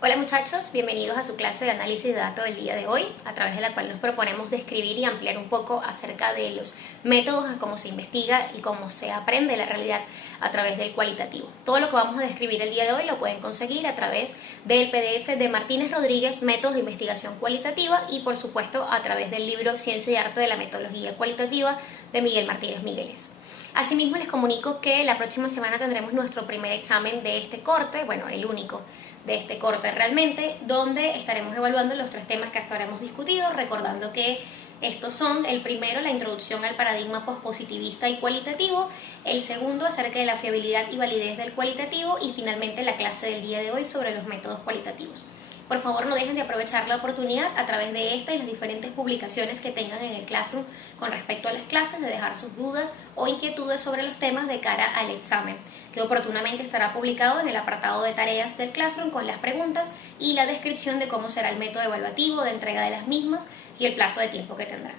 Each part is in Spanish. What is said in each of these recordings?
Hola muchachos, bienvenidos a su clase de análisis de datos del día de hoy, a través de la cual nos proponemos describir y ampliar un poco acerca de los métodos en cómo se investiga y cómo se aprende la realidad a través del cualitativo. Todo lo que vamos a describir el día de hoy lo pueden conseguir a través del PDF de Martínez Rodríguez, Métodos de Investigación Cualitativa, y por supuesto a través del libro Ciencia y Arte de la Metodología Cualitativa de Miguel Martínez Migueles. Asimismo les comunico que la próxima semana tendremos nuestro primer examen de este corte, bueno, el único de este corte realmente, donde estaremos evaluando los 3 temas que hasta ahora hemos discutido, recordando que estos son: el primero, la introducción al paradigma pospositivista y cualitativo; el segundo, acerca de la fiabilidad y validez del cualitativo; y finalmente la clase del día de hoy sobre los métodos cualitativos. Por favor, no dejen de aprovechar la oportunidad a través de esta y las diferentes publicaciones que tengan en el Classroom con respecto a las clases, de dejar sus dudas o inquietudes sobre los temas de cara al examen, que oportunamente estará publicado en el apartado de tareas del Classroom con las preguntas y la descripción de cómo será el método evaluativo de entrega de las mismas y el plazo de tiempo que tendrán.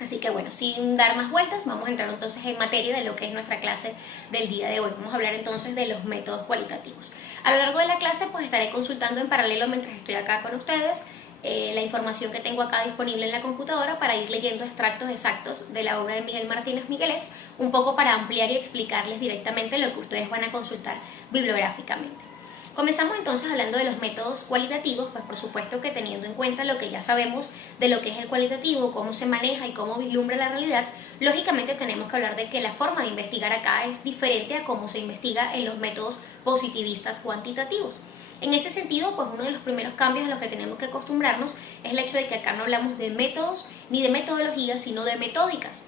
Así que bueno, sin dar más vueltas, vamos a entrar entonces en materia de lo que es nuestra clase del día de hoy. Vamos a hablar entonces de los métodos cualitativos. A lo largo de la clase pues estaré consultando en paralelo mientras estoy acá con ustedes la información que tengo acá disponible en la computadora para ir leyendo extractos exactos de la obra de Miguel Martínez Migueles, un poco para ampliar y explicarles directamente lo que ustedes van a consultar bibliográficamente. Comenzamos entonces hablando de los métodos cualitativos, pues por supuesto que teniendo en cuenta lo que ya sabemos de lo que es el cualitativo, cómo se maneja y cómo vislumbra la realidad, lógicamente tenemos que hablar de que la forma de investigar acá es diferente a cómo se investiga en los métodos positivistas cuantitativos. En ese sentido, pues uno de los primeros cambios a los que tenemos que acostumbrarnos es el hecho de que acá no hablamos de métodos ni de metodologías, sino de metódicas.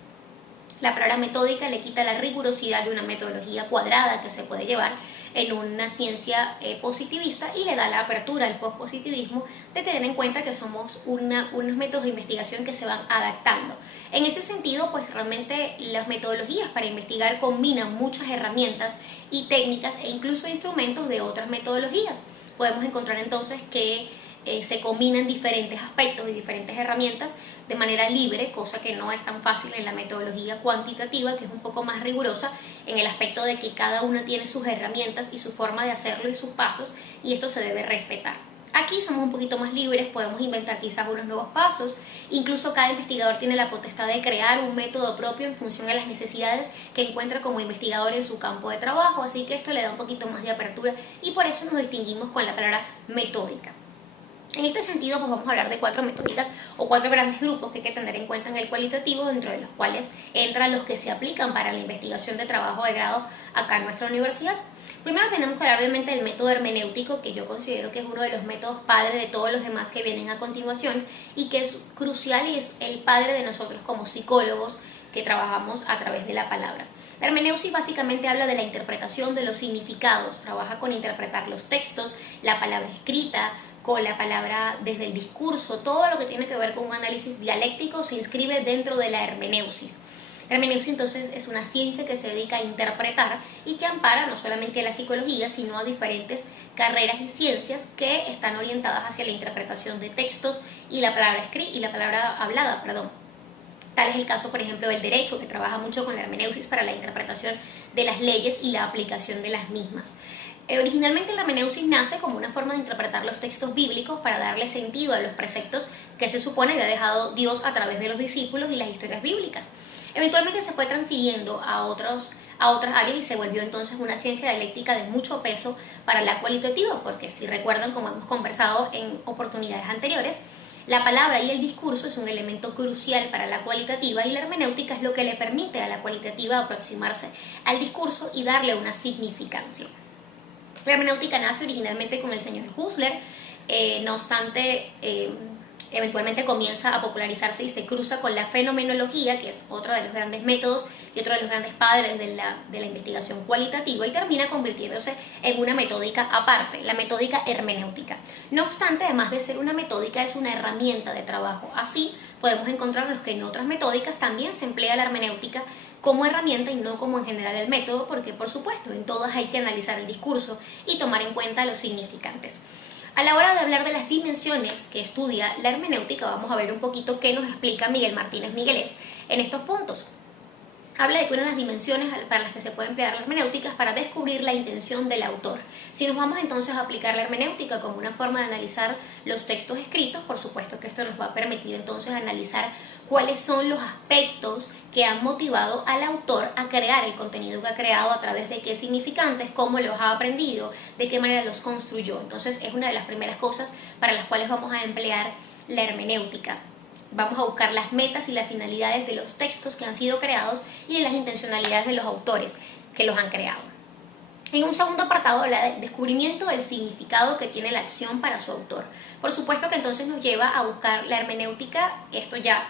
La palabra metódica le quita la rigurosidad de una metodología cuadrada que se puede llevar en una ciencia positivista, y le da la apertura al pospositivismo de tener en cuenta que somos unos métodos de investigación que se van adaptando. En ese sentido, pues realmente las metodologías para investigar combinan muchas herramientas y técnicas e incluso instrumentos de otras metodologías. Podemos encontrar entonces que se combinan diferentes aspectos y diferentes herramientas de manera libre, cosa que no es tan fácil en la metodología cuantitativa, que es un poco más rigurosa en el aspecto de que cada una tiene sus herramientas y su forma de hacerlo y sus pasos, y esto se debe respetar. Aquí somos un poquito más libres, podemos inventar quizás unos nuevos pasos, incluso cada investigador tiene la potestad de crear un método propio en función de las necesidades que encuentra como investigador en su campo de trabajo, así que esto le da un poquito más de apertura y por eso nos distinguimos con la palabra metódica. En este sentido, pues vamos a hablar de 4 metódicas o 4 grandes grupos que hay que tener en cuenta en el cualitativo, dentro de los cuales entran los que se aplican para la investigación de trabajo de grado acá en nuestra universidad. Primero tenemos que hablar obviamente del método hermenéutico, que yo considero que es uno de los métodos padre de todos los demás que vienen a continuación y que es crucial y es el padre de nosotros como psicólogos que trabajamos a través de la palabra. La hermeneusis básicamente habla de la interpretación de los significados, trabaja con interpretar los textos, la palabra escrita, con la palabra desde el discurso. Todo lo que tiene que ver con un análisis dialéctico se inscribe dentro de la hermeneusis. La hermeneusis entonces es una ciencia que se dedica a interpretar y que ampara no solamente a la psicología, sino a diferentes carreras y ciencias que están orientadas hacia la interpretación de textos y la palabra hablada, Tal es el caso, por ejemplo, del derecho, que trabaja mucho con la hermeneusis para la interpretación de las leyes y la aplicación de las mismas. Originalmente la hermeneusis nace como una forma de interpretar los textos bíblicos para darle sentido a los preceptos que se supone había dejado Dios a través de los discípulos y las historias bíblicas. Eventualmente se fue transfiriendo a otras áreas y se volvió entonces una ciencia dialéctica de mucho peso para la cualitativa, porque si recuerdan, como hemos conversado en oportunidades anteriores, la palabra y el discurso es un elemento crucial para la cualitativa, y la hermenéutica es lo que le permite a la cualitativa aproximarse al discurso y darle una significancia. La hermenéutica nace originalmente con el señor Husserl, no obstante, eventualmente comienza a popularizarse y se cruza con la fenomenología, que es otro de los grandes métodos y otro de los grandes padres de la investigación cualitativa, y termina convirtiéndose en una metódica aparte, la metódica hermenéutica. No obstante, además de ser una metódica, es una herramienta de trabajo. Así podemos encontrarnos que en otras metódicas también se emplea la hermenéutica como herramienta y no como en general el método, porque por supuesto en todas hay que analizar el discurso y tomar en cuenta los significantes. A la hora de hablar de las dimensiones que estudia la hermenéutica, vamos a ver un poquito qué nos explica Miguel Martínez Migueles en estos puntos. habla de que una de las dimensiones para las que se puede emplear la hermenéutica es para descubrir la intención del autor. Si nos vamos entonces a aplicar la hermenéutica como una forma de analizar los textos escritos, por supuesto que esto nos va a permitir entonces analizar cuáles son los aspectos que han motivado al autor a crear el contenido que ha creado, a través de qué significantes, cómo los ha aprendido, de qué manera los construyó. Entonces es una de las primeras cosas para las cuales vamos a emplear la hermenéutica. Vamos a buscar las metas y las finalidades de los textos que han sido creados y de las intencionalidades de los autores que los han creado. En un segundo apartado habla del descubrimiento del significado que tiene la acción para su autor. Por supuesto que entonces nos lleva a buscar la hermenéutica. Esto ya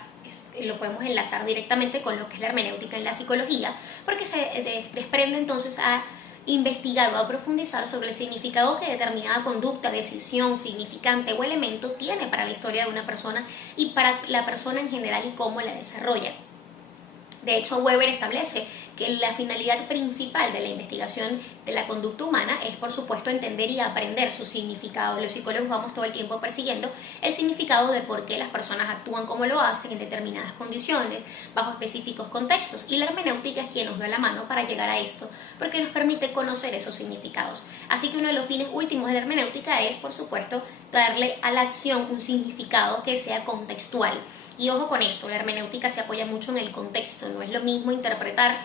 lo podemos enlazar directamente con lo que es la hermenéutica en la psicología, porque se desprende entonces a investigar o a profundizar sobre el significado que determinada conducta, decisión, significante o elemento tiene para la historia de una persona y para la persona en general y cómo la desarrolla. De hecho, Weber establece que la finalidad principal de la investigación de la conducta humana es, por supuesto, entender y aprender su significado. Los psicólogos vamos todo el tiempo persiguiendo el significado de por qué las personas actúan como lo hacen en determinadas condiciones, bajo específicos contextos. Y la hermenéutica es quien nos da la mano para llegar a esto, porque nos permite conocer esos significados. Así que uno de los fines últimos de la hermenéutica es, por supuesto, darle a la acción un significado que sea contextual. Y ojo con esto, la hermenéutica se apoya mucho en el contexto. No es lo mismo interpretar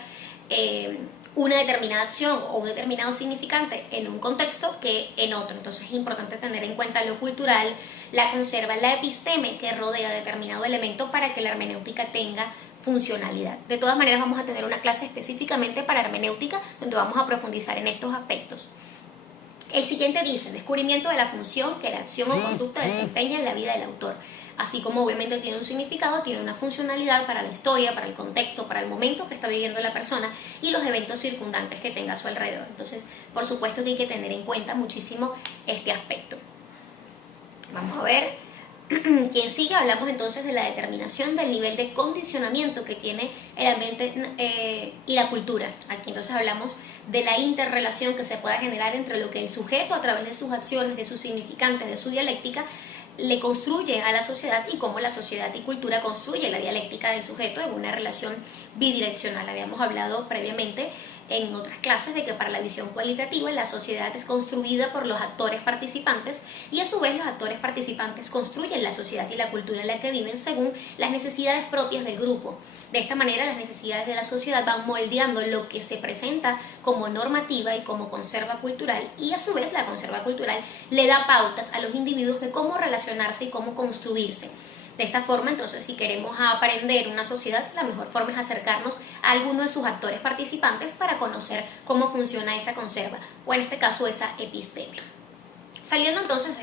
una determinada acción o un determinado significante en un contexto que en otro. Entonces es importante tener en cuenta lo cultural, la conserva, la episteme que rodea determinado elemento para que la hermenéutica tenga funcionalidad. De todas maneras vamos a tener una clase específicamente para hermenéutica donde vamos a profundizar en estos aspectos. El siguiente dice, descubrimiento de la función que la acción o conducta desempeña en la vida del autor. Así como obviamente tiene un significado, tiene una funcionalidad para la historia, para el contexto, para el momento que está viviendo la persona y los eventos circundantes que tenga a su alrededor. Entonces, por supuesto que hay que tener en cuenta muchísimo este aspecto. Vamos a ver. Quien sigue, hablamos entonces de la determinación del nivel de condicionamiento que tiene el ambiente y la cultura. Aquí entonces hablamos de la interrelación que se pueda generar entre lo que el sujeto, a través de sus acciones, de sus significantes, de su dialéctica, le construye a la sociedad y cómo la sociedad y cultura construye la dialéctica del sujeto en una relación bidireccional. Habíamos hablado previamente en otras clases de que para la visión cualitativa la sociedad es construida por los actores participantes y a su vez los actores participantes construyen la sociedad y la cultura en la que viven según las necesidades propias del grupo. De esta manera las necesidades de la sociedad van moldeando lo que se presenta como normativa y como conserva cultural, y a su vez la conserva cultural le da pautas a los individuos de cómo relacionarse y cómo construirse. De esta forma, entonces, si queremos aprender una sociedad, la mejor forma es acercarnos a alguno de sus actores participantes para conocer cómo funciona esa conserva, o en este caso esa episteme. Saliendo entonces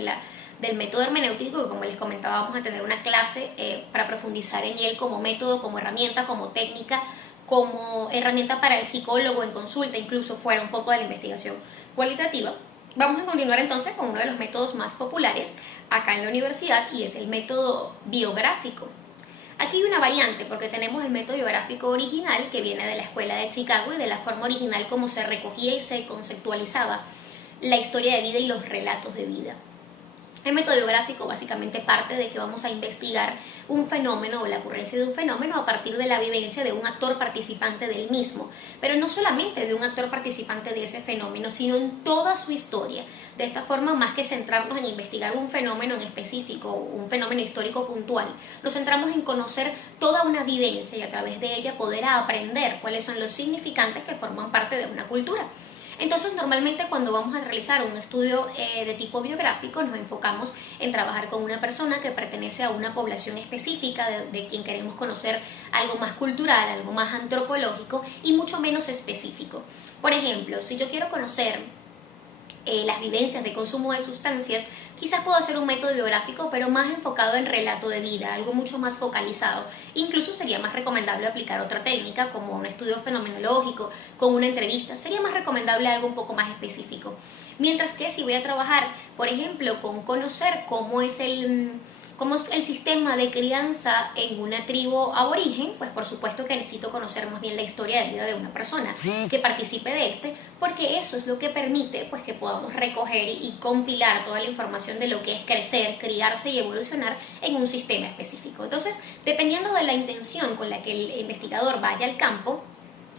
del método hermenéutico, que como les comentaba vamos a tener una clase para profundizar en él como método, como herramienta, como técnica, como herramienta para el psicólogo en consulta, incluso fuera un poco de la investigación cualitativa. Vamos a continuar entonces con uno de los métodos más populares acá en la universidad, y es el método biográfico. Aquí hay una variante porque tenemos el método biográfico original que viene de la escuela de Chicago y de la forma original como se recogía y se conceptualizaba la historia de vida y los relatos de vida. El método biográfico básicamente parte de que vamos a investigar un fenómeno o la ocurrencia de un fenómeno a partir de la vivencia de un actor participante del mismo, pero no solamente de un actor participante de ese fenómeno, sino en toda su historia. De esta forma, más que centrarnos en investigar un fenómeno en específico, un fenómeno histórico puntual, nos centramos en conocer toda una vivencia y a través de ella poder aprender cuáles son los significantes que forman parte de una cultura. Entonces, normalmente cuando vamos a realizar un estudio de tipo biográfico, nos enfocamos en trabajar con una persona que pertenece a una población específica de quien queremos conocer algo más cultural, algo más antropológico y mucho menos específico. Por ejemplo, si yo quiero conocer las vivencias de consumo de sustancias, quizás puedo hacer un método biográfico, pero más enfocado en relato de vida, algo mucho más focalizado. Incluso sería más recomendable aplicar otra técnica, como un estudio fenomenológico, con una entrevista. Sería más recomendable algo un poco más específico. Mientras que si voy a trabajar, por ejemplo, con conocer cómo es el sistema de crianza en una tribu aborigen, pues por supuesto que necesito conocer más bien la historia de vida de una persona que participe de porque eso es lo que permite pues que podamos recoger y compilar toda la información de lo que es crecer, criarse y evolucionar en un sistema específico. Entonces, dependiendo de la intención con la que el investigador vaya al campo,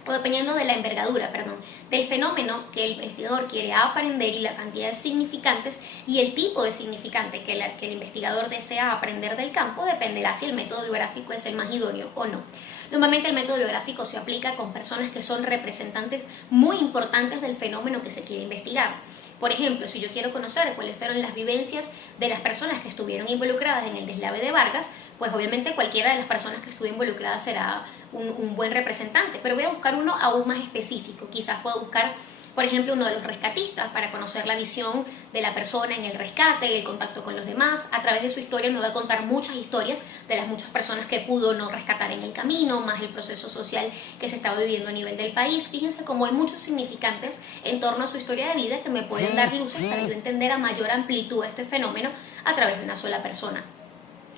o dependiendo de la envergadura, perdón, del fenómeno que el investigador quiere aprender y la cantidad de significantes y el tipo de significante que el investigador desea aprender del campo, dependerá si el método biográfico es el más idóneo o no. Normalmente el método biográfico se aplica con personas que son representantes muy importantes del fenómeno que se quiere investigar. Por ejemplo, si yo quiero conocer cuáles fueron las vivencias de las personas que estuvieron involucradas en el deslave de Vargas, pues obviamente cualquiera de las personas que estuvo involucrada será un buen representante, pero voy a buscar uno aún más específico. Quizás puedo buscar, por ejemplo, uno de los rescatistas para conocer la visión de la persona en el rescate, el contacto con los demás. A través de su historia me va a contar muchas historias de las muchas personas que pudo no rescatar en el camino, más el proceso social que se estaba viviendo a nivel del país. Fíjense cómo hay muchos significantes en torno a su historia de vida que me pueden dar luces para yo entender a mayor amplitud este fenómeno a través de una sola persona.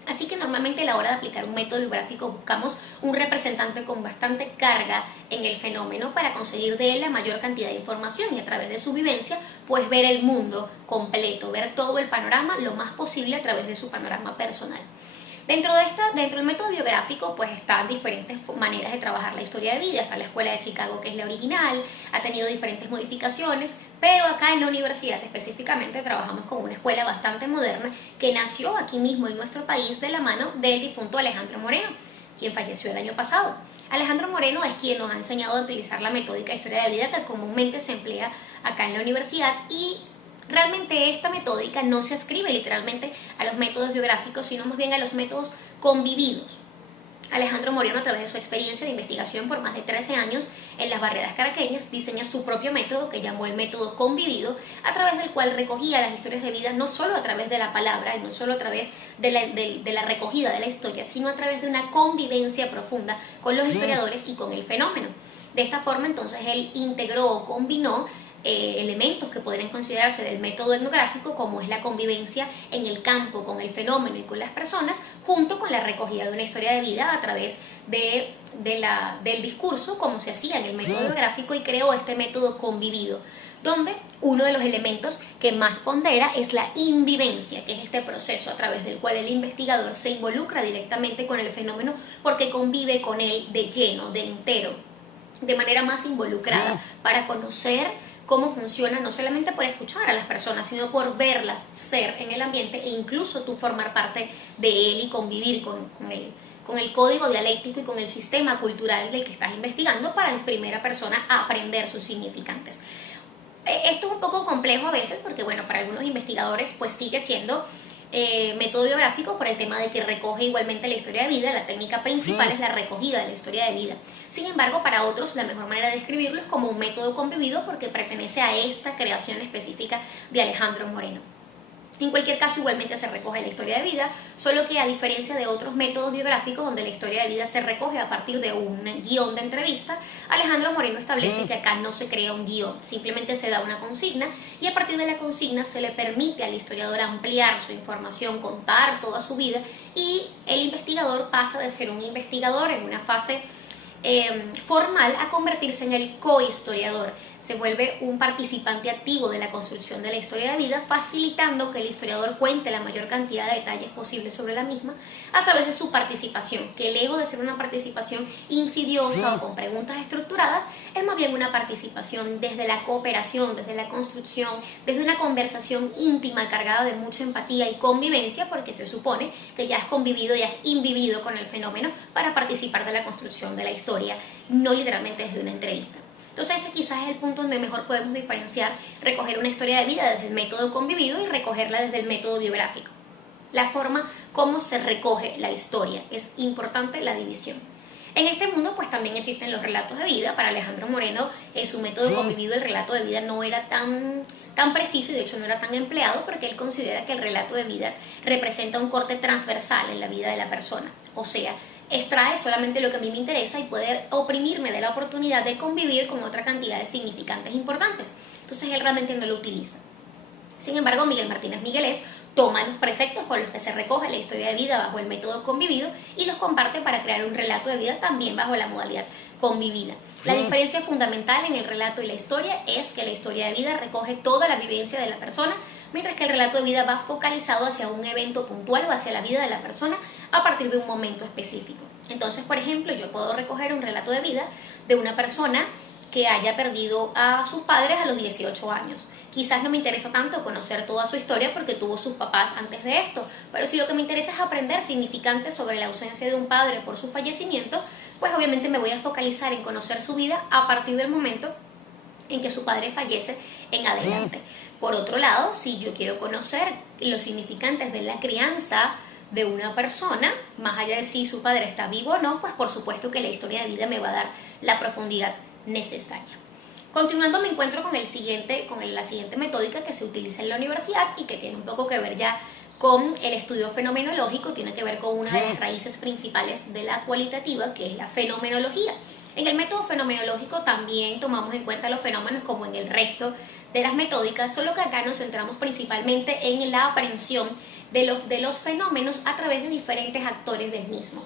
Así que normalmente a la hora de aplicar un método biográfico buscamos un representante con bastante carga en el fenómeno para conseguir de él la mayor cantidad de información y a través de su vivencia pues ver el mundo completo, ver todo el panorama lo más posible a través de su panorama personal. Dentro del método biográfico pues están diferentes maneras de trabajar la historia de vida. Está la Escuela de Chicago, que es la original, ha tenido diferentes modificaciones, pero acá en la universidad específicamente trabajamos con una escuela bastante moderna que nació aquí mismo en nuestro país de la mano del difunto Alejandro Moreno, quien falleció el año pasado. Alejandro Moreno es quien nos ha enseñado a utilizar la metódica de historia de vida que comúnmente se emplea acá en la universidad, y realmente esta metódica no se ascribe literalmente a los métodos biográficos, sino más bien a los métodos convividos. Alejandro Moreno, a través de su experiencia de investigación por más de 13 años en las barriadas caraqueñas, diseña su propio método que llamó el método convivido, a través del cual recogía las historias de vida no solo a través de la palabra y no solo a través de la recogida de la historia, sino a través de una convivencia profunda con los historiadores y con el fenómeno. De esta forma, entonces, él integró o combinó elementos que podrían considerarse del método etnográfico, como es la convivencia en el campo con el fenómeno y con las personas, junto con la recogida de una historia de vida a través del discurso, como se hacía en el método biográfico, y creó este método convivido, donde uno de los elementos que más pondera es la invivencia, que es este proceso a través del cual el investigador se involucra directamente con el fenómeno porque convive con él de lleno, de entero, de manera más involucrada, para conocer cómo funciona, no solamente por escuchar a las personas, sino por verlas ser en el ambiente e incluso tú formar parte de él y convivir con el código dialéctico y con el sistema cultural del que estás investigando para en primera persona aprender sus significantes. Esto es un poco complejo a veces porque, bueno, para algunos investigadores pues sigue siendo método biográfico por el tema de que recoge igualmente la historia de vida. La técnica principal es la recogida de la historia de vida. Sin embargo, para otros la mejor manera de describirlo es como un método convivido porque pertenece a esta creación específica de Alejandro Moreno. En cualquier caso, igualmente se recoge la historia de vida, solo que a diferencia de otros métodos biográficos donde la historia de vida se recoge a partir de un guión de entrevista, Alejandro Moreno establece que acá no se crea un guión, simplemente se da una consigna y a partir de la consigna se le permite al historiador ampliar su información, contar toda su vida, y el investigador pasa de ser un investigador en una fase formal a convertirse en el cohistoriador. Se vuelve un participante activo de la construcción de la historia de vida, facilitando que el historiador cuente la mayor cantidad de detalles posibles sobre la misma a través de su participación, que lejos de ser una participación insidiosa o con preguntas estructuradas, es más bien una participación desde la cooperación, desde la construcción, desde una conversación íntima cargada de mucha empatía y convivencia, porque se supone que ya has convivido y has invivido con el fenómeno para participar de la construcción de la historia, no literalmente desde una entrevista. Entonces ese quizás es el punto donde mejor podemos diferenciar recoger una historia de vida desde el método convivido y recogerla desde el método biográfico. La forma como se recoge la historia, es importante la división. En este mundo pues también existen los relatos de vida. Para Alejandro Moreno, en su método convivido, el relato de vida no era tan preciso y de hecho no era tan empleado, porque él considera que el relato de vida representa un corte transversal en la vida de la persona, o sea, extrae solamente lo que a mí me interesa y puede oprimirme de la oportunidad de convivir con otra cantidad de significantes importantes. Entonces él realmente no lo utiliza. Sin embargo, Miguel Martínez Miguelés toma los preceptos con los que se recoge la historia de vida bajo el método convivido y los comparte para crear un relato de vida también bajo la modalidad convivida. La diferencia fundamental en el relato y la historia es que la historia de vida recoge toda la vivencia de la persona, mientras que el relato de vida va focalizado hacia un evento puntual o hacia la vida de la persona a partir de un momento específico. Entonces, por ejemplo, yo puedo recoger un relato de vida de una persona que haya perdido a sus padres a los 18 años. Quizás no me interesa tanto conocer toda su historia porque tuvo sus papás antes de esto, pero si lo que me interesa es aprender significantes sobre la ausencia de un padre por su fallecimiento, pues obviamente me voy a focalizar en conocer su vida a partir del momento en que su padre fallece en adelante. Por otro lado, si yo quiero conocer los significantes de la crianza de una persona, más allá de si su padre está vivo o no, pues por supuesto que la historia de vida me va a dar la profundidad necesaria. Continuando, me encuentro con la siguiente metódica que se utiliza en la universidad y que tiene un poco que ver ya con el estudio fenomenológico, tiene que ver con una de las raíces principales de la cualitativa, que es la fenomenología. En el método fenomenológico también tomamos en cuenta los fenómenos como en el resto de las metódicas, solo que acá nos centramos principalmente en la aprehensión de los fenómenos a través de diferentes actores del mismo.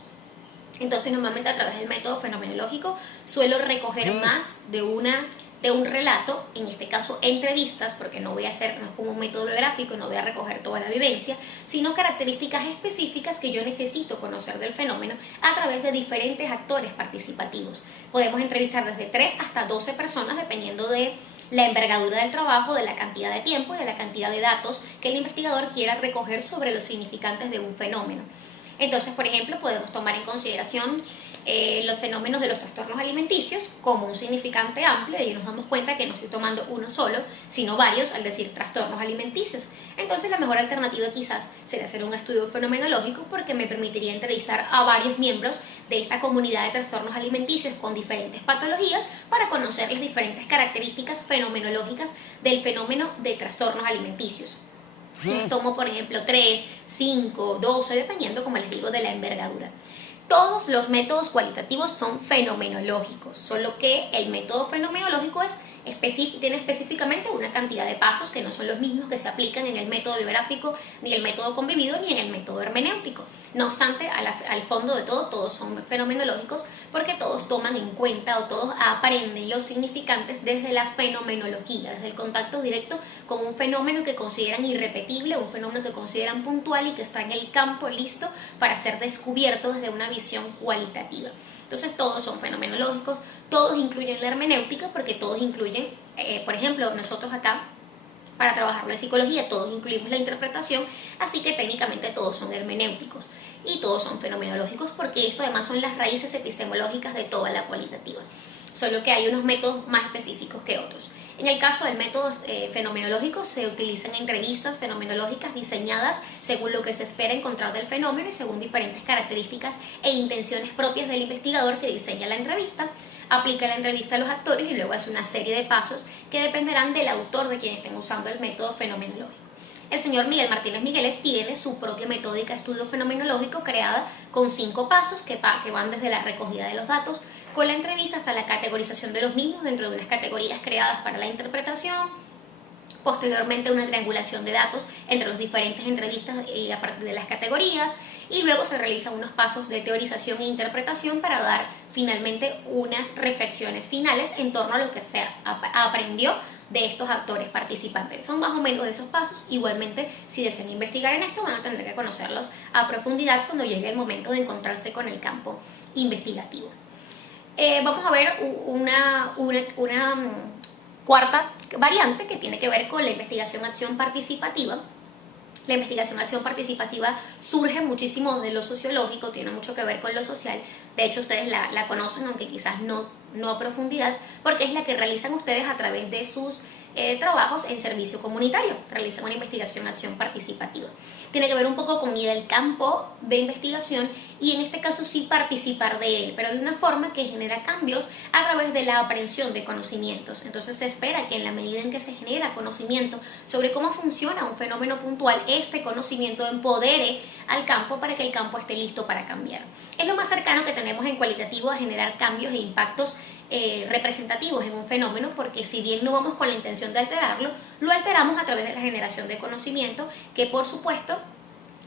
Entonces, normalmente a través del método fenomenológico suelo recoger más de un relato, en este caso entrevistas, porque no es como un método biográfico, no voy a recoger toda la vivencia, sino características específicas que yo necesito conocer del fenómeno a través de diferentes actores participativos. Podemos entrevistar desde 3 hasta 12 personas dependiendo de la envergadura del trabajo, de la cantidad de tiempo y de la cantidad de datos que el investigador quiera recoger sobre los significantes de un fenómeno. Entonces, por ejemplo, podemos tomar en consideración los fenómenos de los trastornos alimenticios como un significante amplio, y nos damos cuenta que no estoy tomando uno solo, sino varios al decir trastornos alimenticios. Entonces, la mejor alternativa quizás sería hacer un estudio fenomenológico, porque me permitiría entrevistar a varios miembros de esta comunidad de trastornos alimenticios con diferentes patologías para conocer las diferentes características fenomenológicas del fenómeno de trastornos alimenticios. Les tomo, por ejemplo, 3, 5, 12, dependiendo, como les digo, de la envergadura. Todos los métodos cualitativos son fenomenológicos, solo que el método fenomenológico tiene específicamente una cantidad de pasos que no son los mismos que se aplican en el método biográfico, ni el método convivido, ni en el método hermenéutico. No obstante, al fondo de todo, todos son fenomenológicos porque todos toman en cuenta o todos aprenden los significantes desde la fenomenología, desde el contacto directo con un fenómeno que consideran irrepetible, un fenómeno que consideran puntual y que está en el campo listo para ser descubierto desde una visión cualitativa. Entonces todos son fenomenológicos, todos incluyen la hermenéutica porque todos incluyen, por ejemplo, nosotros acá para trabajar la psicología todos incluimos la interpretación, así que técnicamente todos son hermenéuticos y todos son fenomenológicos porque esto además son las raíces epistemológicas de toda la cualitativa, solo que hay unos métodos más específicos que otros. En el caso del método fenomenológico se utilizan entrevistas fenomenológicas diseñadas según lo que se espera encontrar del fenómeno y según diferentes características e intenciones propias del investigador que diseña la entrevista, aplica la entrevista a los actores y luego hace una serie de pasos que dependerán del autor de quien estén usando el método fenomenológico. El señor Miguel Martínez Migueles tiene su propia metódica de estudio fenomenológico creada con 5 pasos que van desde la recogida de los datos, con la entrevista hasta la categorización de los mismos dentro de unas categorías creadas para la interpretación, posteriormente una triangulación de datos entre los diferentes entrevistas y a partir de las categorías, y luego se realizan unos pasos de teorización e interpretación para dar finalmente unas reflexiones finales en torno a lo que se aprendió de estos actores participantes. Son más o menos esos pasos. Igualmente, si desean investigar en esto, van a tener que conocerlos a profundidad cuando llegue el momento de encontrarse con el campo investigativo. Vamos a ver una cuarta variante que tiene que ver con la investigación-acción participativa. La investigación-acción participativa surge muchísimo de lo sociológico, tiene mucho que ver con lo social. De hecho, ustedes la conocen, aunque quizás no a profundidad, porque es la que realizan ustedes a través de sus trabajos en servicio comunitario. Realizan una investigación-acción participativa. Tiene que ver un poco con ir al campo de investigación y en este caso sí participar de él, pero de una forma que genera cambios a través de la aprehensión de conocimientos. Entonces se espera que en la medida en que se genera conocimiento sobre cómo funciona un fenómeno puntual, este conocimiento empodere al campo para que el campo esté listo para cambiar. Es lo más cercano que tenemos en cualitativo a generar cambios e impactos representativos en un fenómeno, porque si bien no vamos con la intención de alterarlo, lo alteramos a través de la generación de conocimiento que por supuesto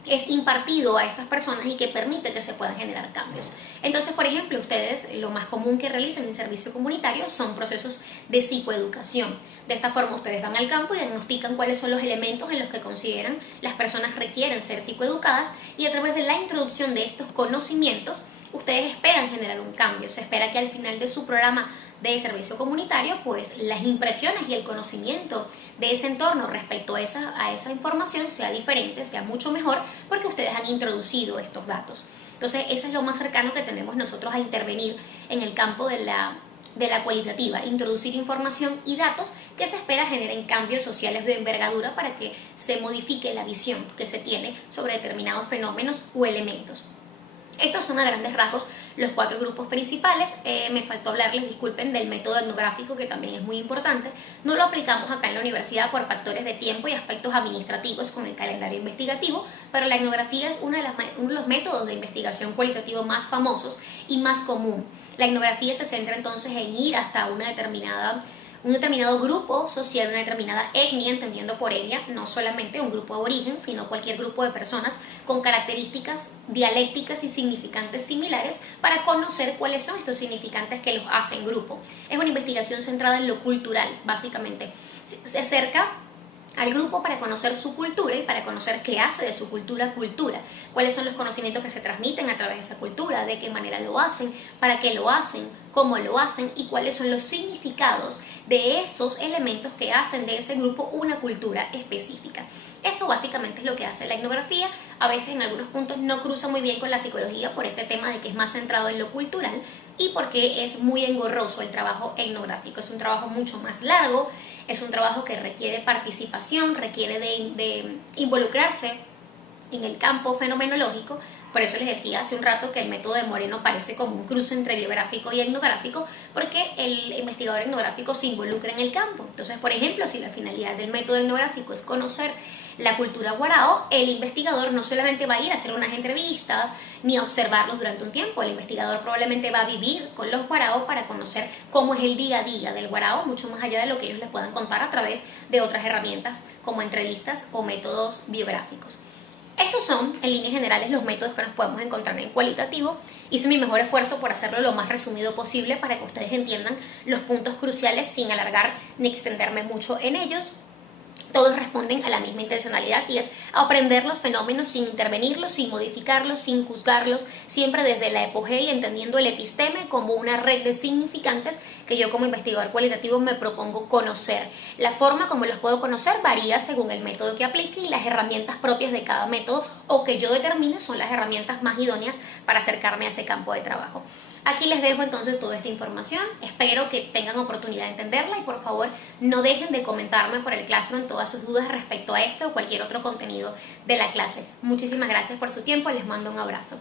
es impartido a estas personas y que permite que se puedan generar cambios. Entonces, por ejemplo, ustedes lo más común que realicen en servicio comunitario son procesos de psicoeducación. De esta forma ustedes van al campo y diagnostican cuáles son los elementos en los que consideran las personas requieren ser psicoeducadas y a través de la introducción de estos conocimientos ustedes esperan generar un cambio. Se espera que al final de su programa de servicio comunitario, pues las impresiones y el conocimiento de ese entorno respecto a esa información sea diferente, sea mucho mejor, porque ustedes han introducido estos datos. Entonces, eso es lo más cercano que tenemos nosotros a intervenir en el campo de la cualitativa, introducir información y datos que se espera generen cambios sociales de envergadura para que se modifique la visión que se tiene sobre determinados fenómenos o elementos. Estos son a grandes rasgos los 4 grupos principales. Me faltó hablarles, disculpen, del método etnográfico, que también es muy importante. No lo aplicamos acá en la universidad por factores de tiempo y aspectos administrativos con el calendario investigativo, pero la etnografía es uno de los métodos de investigación cualitativo más famosos y más común. La etnografía se centra entonces en ir hasta un determinado grupo social, una determinada etnia, entendiendo por etnia no solamente un grupo de origen, sino cualquier grupo de personas con características dialécticas y significantes similares, para conocer cuáles son estos significantes que los hacen grupo. Es una investigación centrada en lo cultural, básicamente. Se acerca al grupo para conocer su cultura y para conocer qué hace de su cultura, cuáles son los conocimientos que se transmiten a través de esa cultura, de qué manera lo hacen, para qué lo hacen, cómo lo hacen y cuáles son los significados de esos elementos que hacen de ese grupo una cultura específica. Eso básicamente es lo que hace la etnografía. A veces en algunos puntos no cruza muy bien con la psicología por este tema de que es más centrado en lo cultural y porque es muy engorroso el trabajo etnográfico. Es un trabajo mucho más largo, es un trabajo que requiere participación, requiere de involucrarse en el campo fenomenológico. Por eso les decía hace un rato que el método de Moreno parece como un cruce entre biográfico y etnográfico, porque el investigador etnográfico se involucra en el campo. Entonces, por ejemplo, si la finalidad del método etnográfico es conocer la cultura guarao, el investigador no solamente va a ir a hacer unas entrevistas ni a observarlos durante un tiempo. El investigador probablemente va a vivir con los guarao para conocer cómo es el día a día del guarao, mucho más allá de lo que ellos les puedan contar a través de otras herramientas como entrevistas o métodos biográficos. Estos son, en líneas generales, los métodos que nos podemos encontrar en cualitativo. Hice mi mejor esfuerzo por hacerlo lo más resumido posible para que ustedes entiendan los puntos cruciales sin alargar ni extenderme mucho en ellos. Todos responden a la misma intencionalidad, y es aprender los fenómenos sin intervenirlos, sin modificarlos, sin juzgarlos, siempre desde la epogea y entendiendo el episteme como una red de significantes que yo como investigador cualitativo me propongo conocer. La forma como los puedo conocer varía según el método que aplique y las herramientas propias de cada método o que yo determine son las herramientas más idóneas para acercarme a ese campo de trabajo. Aquí les dejo entonces toda esta información, espero que tengan oportunidad de entenderla y por favor no dejen de comentarme por el Classroom todas sus dudas respecto a este o cualquier otro contenido de la clase. Muchísimas gracias por su tiempo, les mando un abrazo.